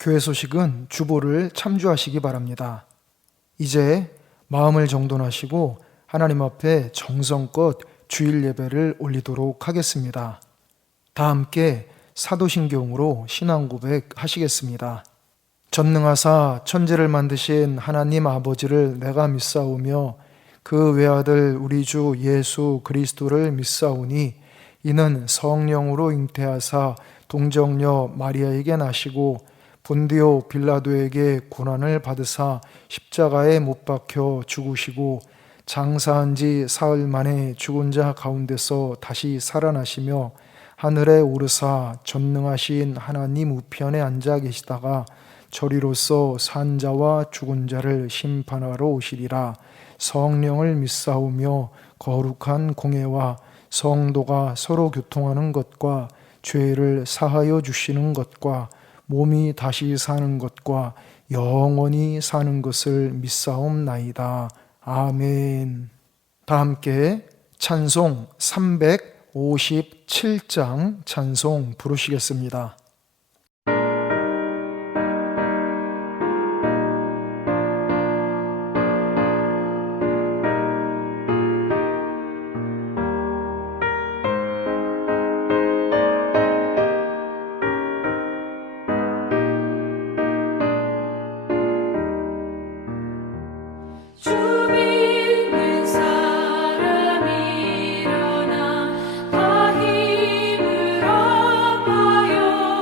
교회 소식은 주보를 참조하시기 바랍니다. 이제 마음을 정돈하시고 하나님 앞에 정성껏 주일 예배를 올리도록 하겠습니다. 다 함께 사도신경으로 신앙 고백 하시겠습니다. 전능하사 천지를 만드신 하나님 아버지를 내가 믿사오며 그 외아들 우리 주 예수 그리스도를 믿사오니 이는 성령으로 잉태하사 동정녀 마리아에게 나시고 본디오 빌라도에게 고난을 받으사 십자가에 못 박혀 죽으시고 장사한 지 사흘 만에 죽은 자 가운데서 다시 살아나시며 하늘에 오르사 전능하신 하나님 우편에 앉아 계시다가 저리로서 산 자와 죽은 자를 심판하러 오시리라. 성령을 믿사오며 거룩한 공예와 성도가 서로 교통하는 것과 죄를 사하여 주시는 것과 몸이 다시 사는 것과 영원히 사는 것을 믿사옵나이다. 아멘. 다 함께 찬송 357장 찬송 부르시겠습니다. 다 힘을 합하여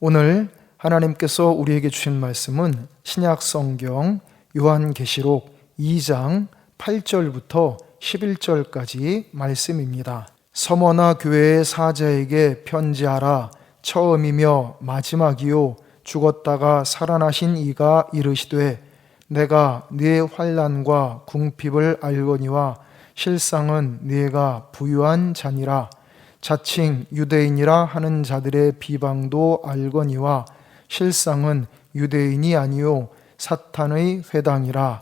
오늘 하나님께서 우리에게 주신 말씀은 신약 성경 요한계시록 2장 8절부터 11절까지 말씀입니다. 서머나 교회의 사자에게 편지하라. 처음이며 마지막이요 죽었다가 살아나신 이가 이르시되 내가 네 환난과 궁핍을 알거니와 실상은 네가 부유한 자니라. 자칭 유대인이라 하는 자들의 비방도 알거니와 실상은 유대인이 아니요 사탄의 회당이라.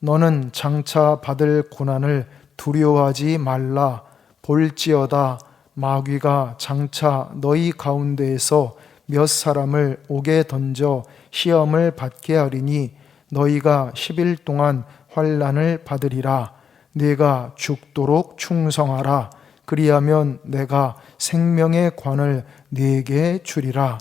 너는 장차 받을 고난을 두려워하지 말라. 볼지어다 마귀가 장차 너희 가운데에서 몇 사람을 옥에 던져 시험을 받게 하리니 너희가 10일 동안 환난을 받으리라. 네가 죽도록 충성하라. 그리하면 내가 생명의 관을 네게 주리라.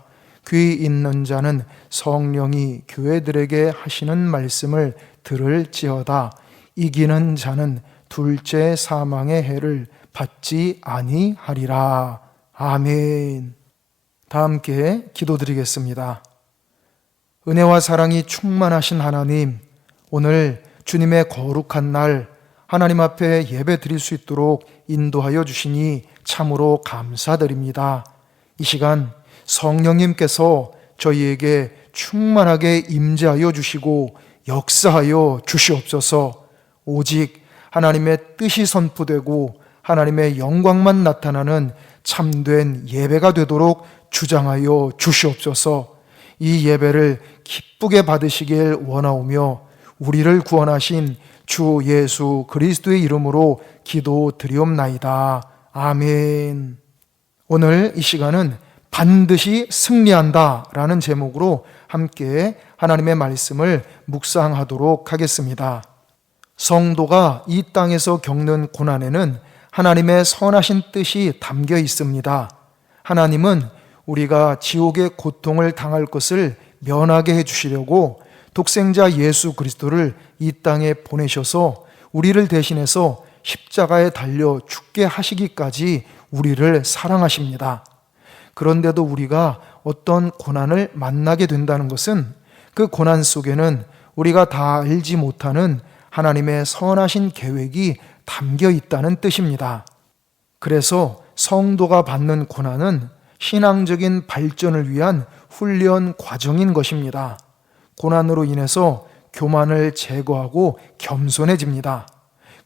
귀 있는 자는 성령이 교회들에게 하시는 말씀을 들을지어다. 이기는 자는 둘째 사망의 해를 받지 아니하리라. 아멘. 다 함께 기도드리겠습니다. 은혜와 사랑이 충만하신 하나님, 오늘 주님의 거룩한 날 하나님 앞에 예배 드릴 수 있도록 인도하여 주시니 참으로 감사드립니다. 이 시간 성령님께서 저희에게 충만하게 임재하여 주시고 역사하여 주시옵소서. 오직 하나님의 뜻이 선포되고 하나님의 영광만 나타나는 참된 예배가 되도록 주장하여 주시옵소서. 이 예배를 기쁘게 받으시길 원하오며 우리를 구원하신 주 예수 그리스도의 이름으로 기도드리옵나이다. 아멘. 오늘 이 시간은 반드시 승리한다 라는 제목으로 함께 하나님의 말씀을 묵상하도록 하겠습니다. 성도가 이 땅에서 겪는 고난에는 하나님의 선하신 뜻이 담겨 있습니다. 하나님은 우리가 지옥의 고통을 당할 것을 면하게 해주시려고 독생자 예수 그리스도를 이 땅에 보내셔서 우리를 대신해서 십자가에 달려 죽게 하시기까지 우리를 사랑하십니다. 그런데도 우리가 어떤 고난을 만나게 된다는 것은 그 고난 속에는 우리가 다 알지 못하는 하나님의 선하신 계획이 담겨 있다는 뜻입니다. 그래서 성도가 받는 고난은 신앙적인 발전을 위한 훈련 과정인 것입니다. 고난으로 인해서 교만을 제거하고 겸손해집니다.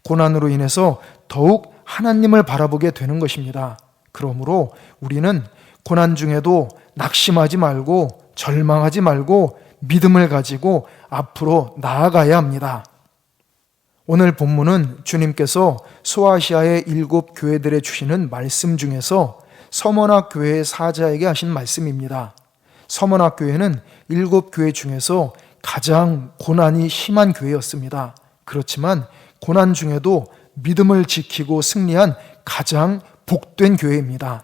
고난으로 인해서 더욱 하나님을 바라보게 되는 것입니다. 그러므로 우리는 고난 중에도 낙심하지 말고 절망하지 말고 믿음을 가지고 앞으로 나아가야 합니다. 오늘 본문은 주님께서 소아시아의 7 교회들에 주시는 말씀 중에서 서머나 교회의 사자에게 하신 말씀입니다. 서머나 교회는 7 교회 중에서 가장 고난이 심한 교회였습니다. 그렇지만 고난 중에도 믿음을 지키고 승리한 가장 복된 교회입니다.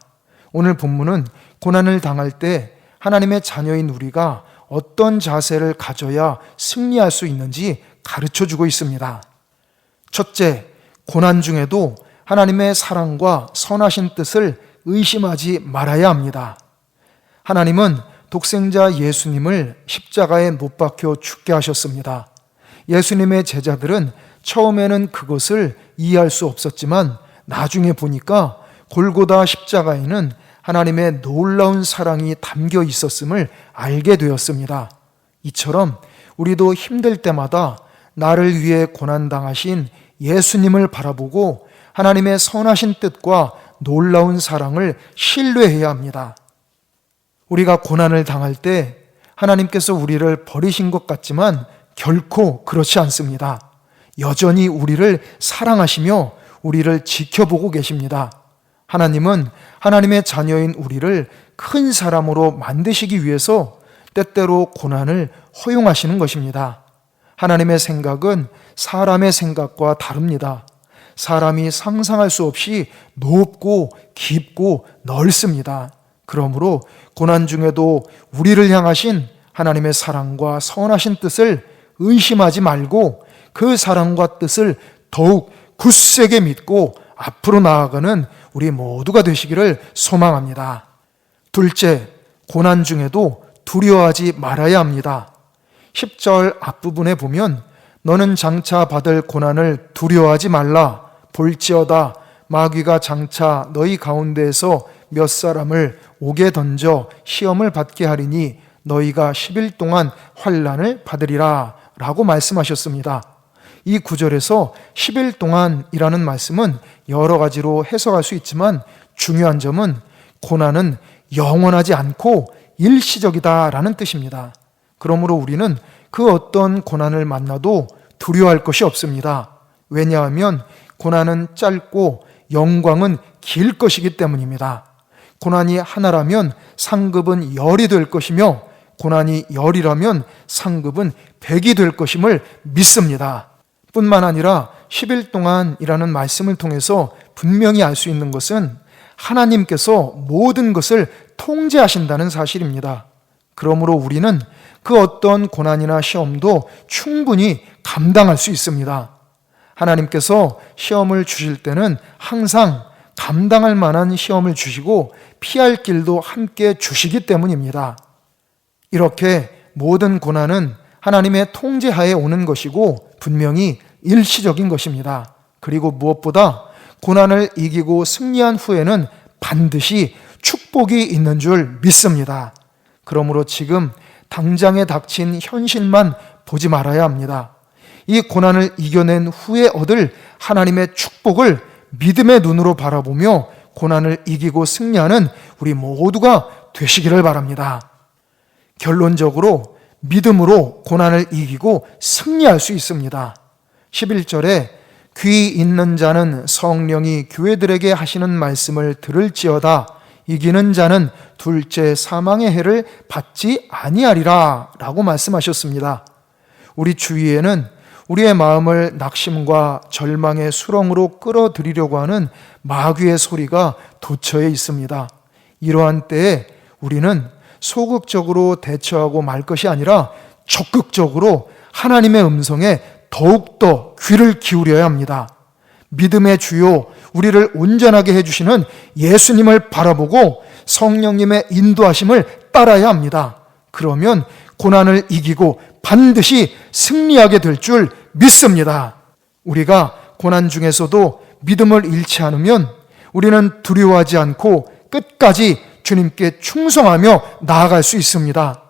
오늘 본문은 고난을 당할 때 하나님의 자녀인 우리가 어떤 자세를 가져야 승리할 수 있는지 가르쳐주고 있습니다. 첫째, 고난 중에도 하나님의 사랑과 선하신 뜻을 의심하지 말아야 합니다. 하나님은 독생자 예수님을 십자가에 못 박혀 죽게 하셨습니다. 예수님의 제자들은 처음에는 그것을 이해할 수 없었지만 나중에 보니까 골고다 십자가에는 하나님의 놀라운 사랑이 담겨 있었음을 알게 되었습니다. 이처럼 우리도 힘들 때마다 나를 위해 고난당하신 예수님을 바라보고 하나님의 선하신 뜻과 놀라운 사랑을 신뢰해야 합니다. 우리가 고난을 당할 때 하나님께서 우리를 버리신 것 같지만 결코 그렇지 않습니다. 여전히 우리를 사랑하시며 우리를 지켜보고 계십니다. 하나님은 하나님의 자녀인 우리를 큰 사람으로 만드시기 위해서 때때로 고난을 허용하시는 것입니다. 하나님의 생각은 사람의 생각과 다릅니다. 사람이 상상할 수 없이 높고 깊고 넓습니다. 그러므로 고난 중에도 우리를 향하신 하나님의 사랑과 선하신 뜻을 의심하지 말고 그 사랑과 뜻을 더욱 굳세게 믿고 앞으로 나아가는 우리 모두가 되시기를 소망합니다. 둘째, 고난 중에도 두려워하지 말아야 합니다. 10절 앞부분에 보면 너는 장차 받을 고난을 두려워하지 말라. 볼지어다 마귀가 장차 너희 가운데에서 몇 사람을 옥에 던져 시험을 받게 하리니 너희가 10일 동안 환난을 받으리라 라고 말씀하셨습니다. 이 구절에서 10일 동안이라는 말씀은 여러 가지로 해석할 수 있지만 중요한 점은 고난은 영원하지 않고 일시적이다라는 뜻입니다. 그러므로 우리는 그 어떤 고난을 만나도 두려워할 것이 없습니다. 왜냐하면 고난은 짧고 영광은 길 것이기 때문입니다. 고난이 하나라면 상급은 10이 될 것이며 고난이 10이라면 상급은 100이 될 것임을 믿습니다. 뿐만 아니라 10일 동안이라는 말씀을 통해서 분명히 알 수 있는 것은 하나님께서 모든 것을 통제하신다는 사실입니다. 그러므로 우리는 그 어떤 고난이나 시험도 충분히 감당할 수 있습니다. 하나님께서 시험을 주실 때는 항상 감당할 만한 시험을 주시고 피할 길도 함께 주시기 때문입니다. 이렇게 모든 고난은 하나님의 통제하에 오는 것이고 분명히 일시적인 것입니다. 그리고 무엇보다 고난을 이기고 승리한 후에는 반드시 축복이 있는 줄 믿습니다. 그러므로 지금 당장에 닥친 현실만 보지 말아야 합니다. 이 고난을 이겨낸 후에 얻을 하나님의 축복을 믿음의 눈으로 바라보며 고난을 이기고 승리하는 우리 모두가 되시기를 바랍니다. 결론적으로 믿음으로 고난을 이기고 승리할 수 있습니다. 11절에 귀 있는 자는 성령이 교회들에게 하시는 말씀을 들을지어다. 이기는 자는 둘째 사망의 해를 받지 아니하리라 라고 말씀하셨습니다. 우리 주위에는 우리의 마음을 낙심과 절망의 수렁으로 끌어들이려고 하는 마귀의 소리가 도처에 있습니다. 이러한 때에 우리는 소극적으로 대처하고 말 것이 아니라 적극적으로 하나님의 음성에 더욱더 귀를 기울여야 합니다. 믿음의 주요, 우리를 온전하게 해주시는 예수님을 바라보고 성령님의 인도하심을 따라야 합니다. 그러면 고난을 이기고 반드시 승리하게 될 줄 믿습니다. 우리가 고난 중에서도 믿음을 잃지 않으면 우리는 두려워하지 않고 끝까지 주님께 충성하며 나아갈 수 있습니다.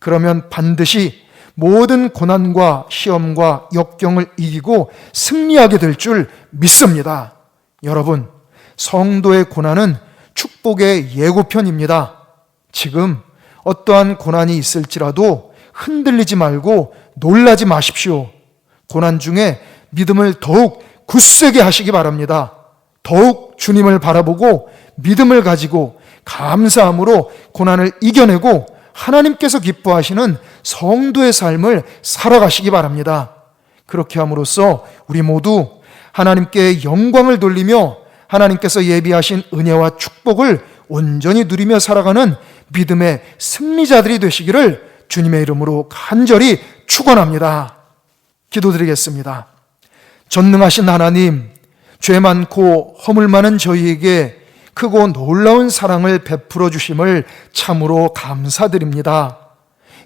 그러면 반드시 모든 고난과 시험과 역경을 이기고 승리하게 될 줄 믿습니다. 여러분, 성도의 고난은 축복의 예고편입니다. 지금 어떠한 고난이 있을지라도 흔들리지 말고 놀라지 마십시오. 고난 중에 믿음을 더욱 굳세게 하시기 바랍니다. 더욱 주님을 바라보고 믿음을 가지고 감사함으로 고난을 이겨내고 하나님께서 기뻐하시는 성도의 삶을 살아가시기 바랍니다. 그렇게 함으로써 우리 모두 하나님께 영광을 돌리며 하나님께서 예비하신 은혜와 축복을 온전히 누리며 살아가는 믿음의 승리자들이 되시기를 주님의 이름으로 간절히 축원합니다. 기도드리겠습니다. 전능하신 하나님, 죄 많고 허물 많은 저희에게 크고 놀라운 사랑을 베풀어 주심을 참으로 감사드립니다.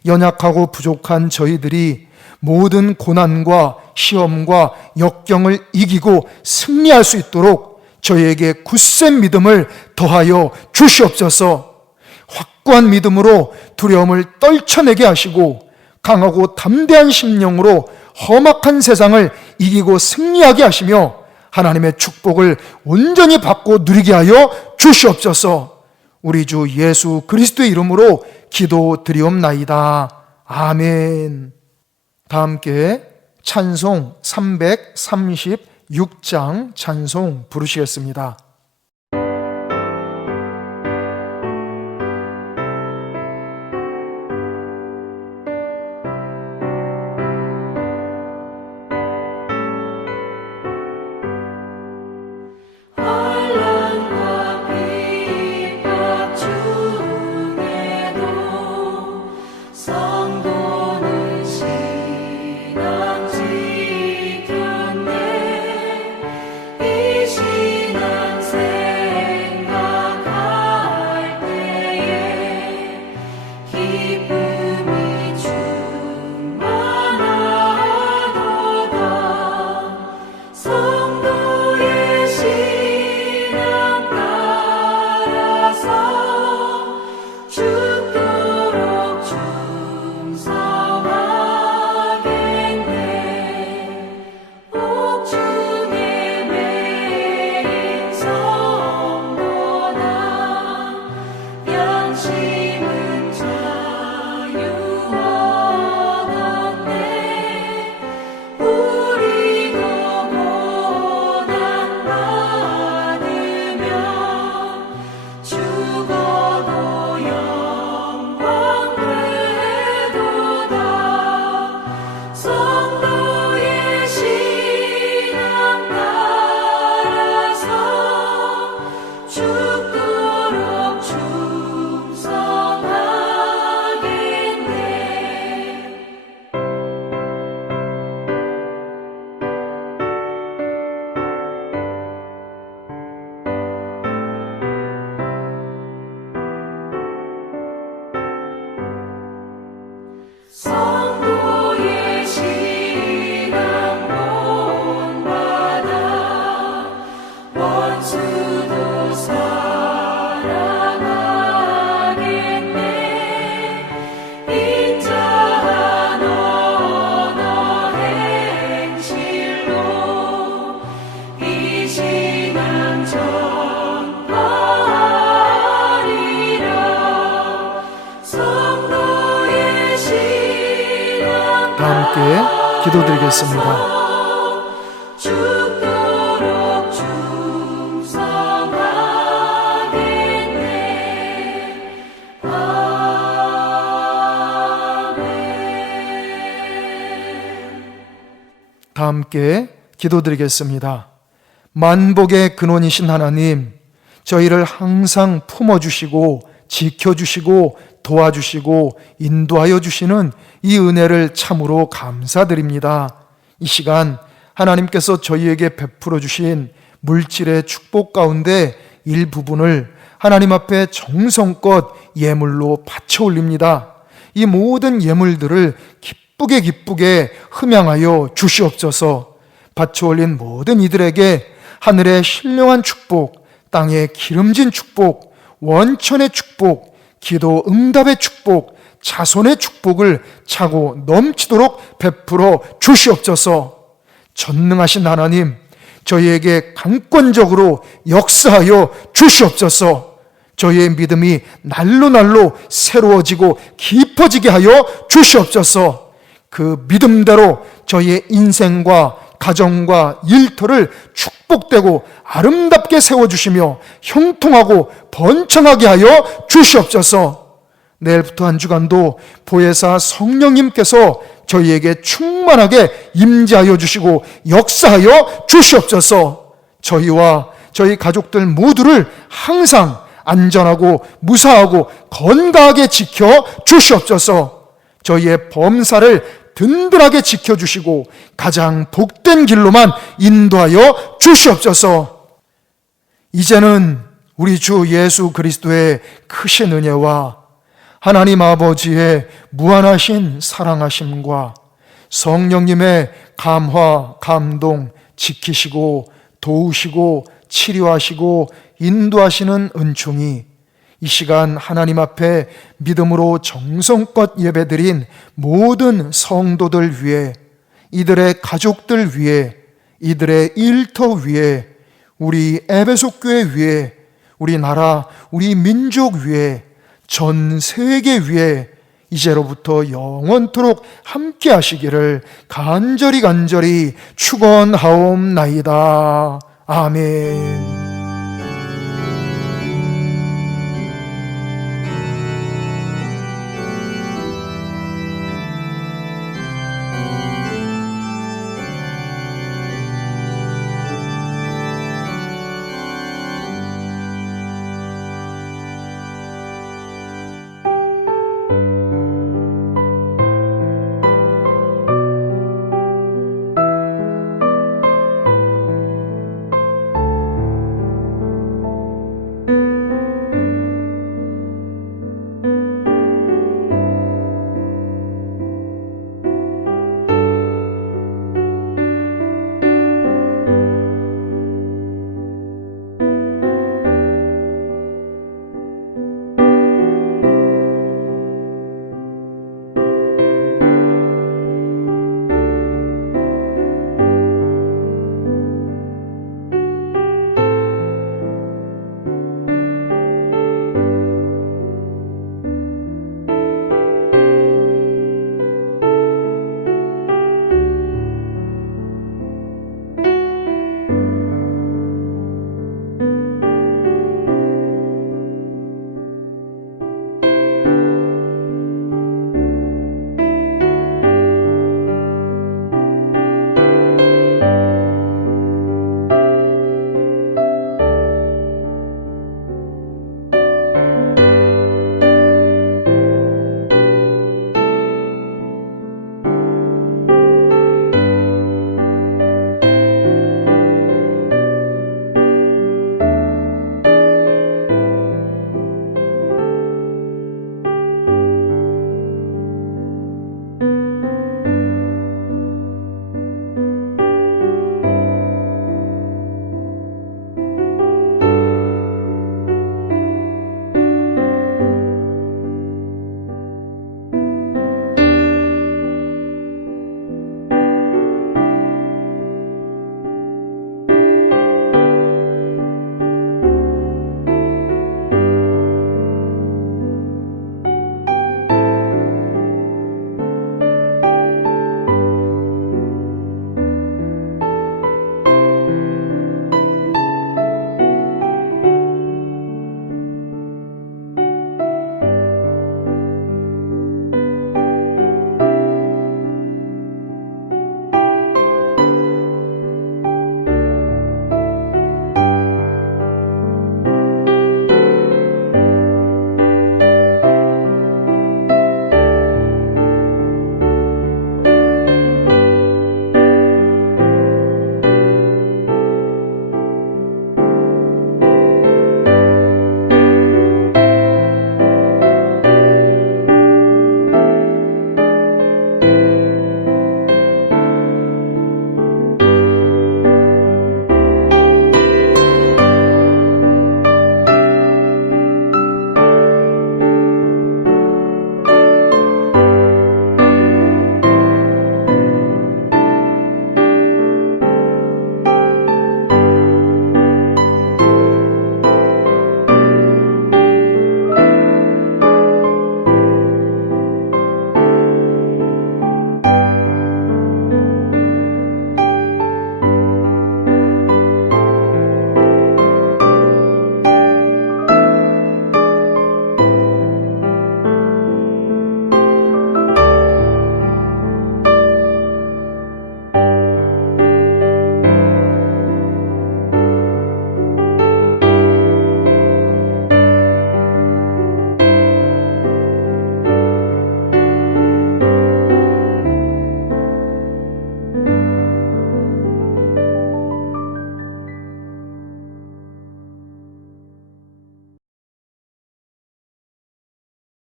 연약하고 부족한 저희들이 모든 고난과 시험과 역경을 이기고 승리할 수 있도록 저희에게 굳센 믿음을 더하여 주시옵소서. 확고한 믿음으로 두려움을 떨쳐내게 하시고 강하고 담대한 심령으로 험악한 세상을 이기고 승리하게 하시며 하나님의 축복을 온전히 받고 누리게 하여 주시옵소서. 우리 주 예수 그리스도의 이름으로 기도드리옵나이다. 아멘. 다 함께 찬송 336장 찬송 부르시겠습니다. 신앙 심은 자유 얻었네. 우리도 고난 받으며 죽어도 영광 되도다. 성도의 신앙 따라서 죽도록 충성하겠네. 성도의 신앙 본받아 원수도 살아가겠네. 인자한 언어 행실로 이 신앙 전파하리라. 성도의 신앙 다 함께 기도드리겠습니다. 죽도록 충성하겠네. 아멘. 다 함께 기도드리겠습니다. 만복의 근원이신 하나님, 저희를 항상 품어주시고 지켜주시고 도와주시고 인도하여 주시는 이 은혜를 참으로 감사드립니다. 이 시간 하나님께서 저희에게 베풀어 주신 물질의 축복 가운데 일부분을 하나님 앞에 정성껏 예물로 바쳐 올립니다. 이 모든 예물들을 기쁘게 흠양하여 주시옵소서. 바쳐 올린 모든 이들에게 하늘의 신령한 축복, 땅의 기름진 축복, 원천의 축복, 기도 응답의 축복, 자손의 축복을 차고 넘치도록 베풀어 주시옵소서. 전능하신 하나님, 저희에게 강권적으로 역사하여 주시옵소서. 저희의 믿음이 날로 새로워지고 깊어지게 하여 주시옵소서. 그 믿음대로 저희의 인생과 가정과 일터를 축복되고 아름답게 세워주시며 형통하고 번창하게 하여 주시옵소서. 내일부터 한 주간도 보혜사 성령님께서 저희에게 충만하게 임재하여 주시고 역사하여 주시옵소서. 저희와 저희 가족들 모두를 항상 안전하고 무사하고 건강하게 지켜 주시옵소서. 저희의 범사를 든든하게 지켜주시고 가장 복된 길로만 인도하여 주시옵소서. 이제는 우리 주 예수 그리스도의 크신 은혜와 하나님 아버지의 무한하신 사랑하심과 성령님의 감화, 감동, 지키시고 도우시고 치료하시고 인도하시는 은총이 이 시간 하나님 앞에 믿음으로 정성껏 예배드린 모든 성도들 위해, 이들의 가족들 위해, 이들의 일터 위해, 우리 에베소 교회 위해, 우리 나라, 우리 민족 위해, 전 세계 위해 이제로부터 영원토록 함께 하시기를 간절히 축원하옵나이다. 아멘.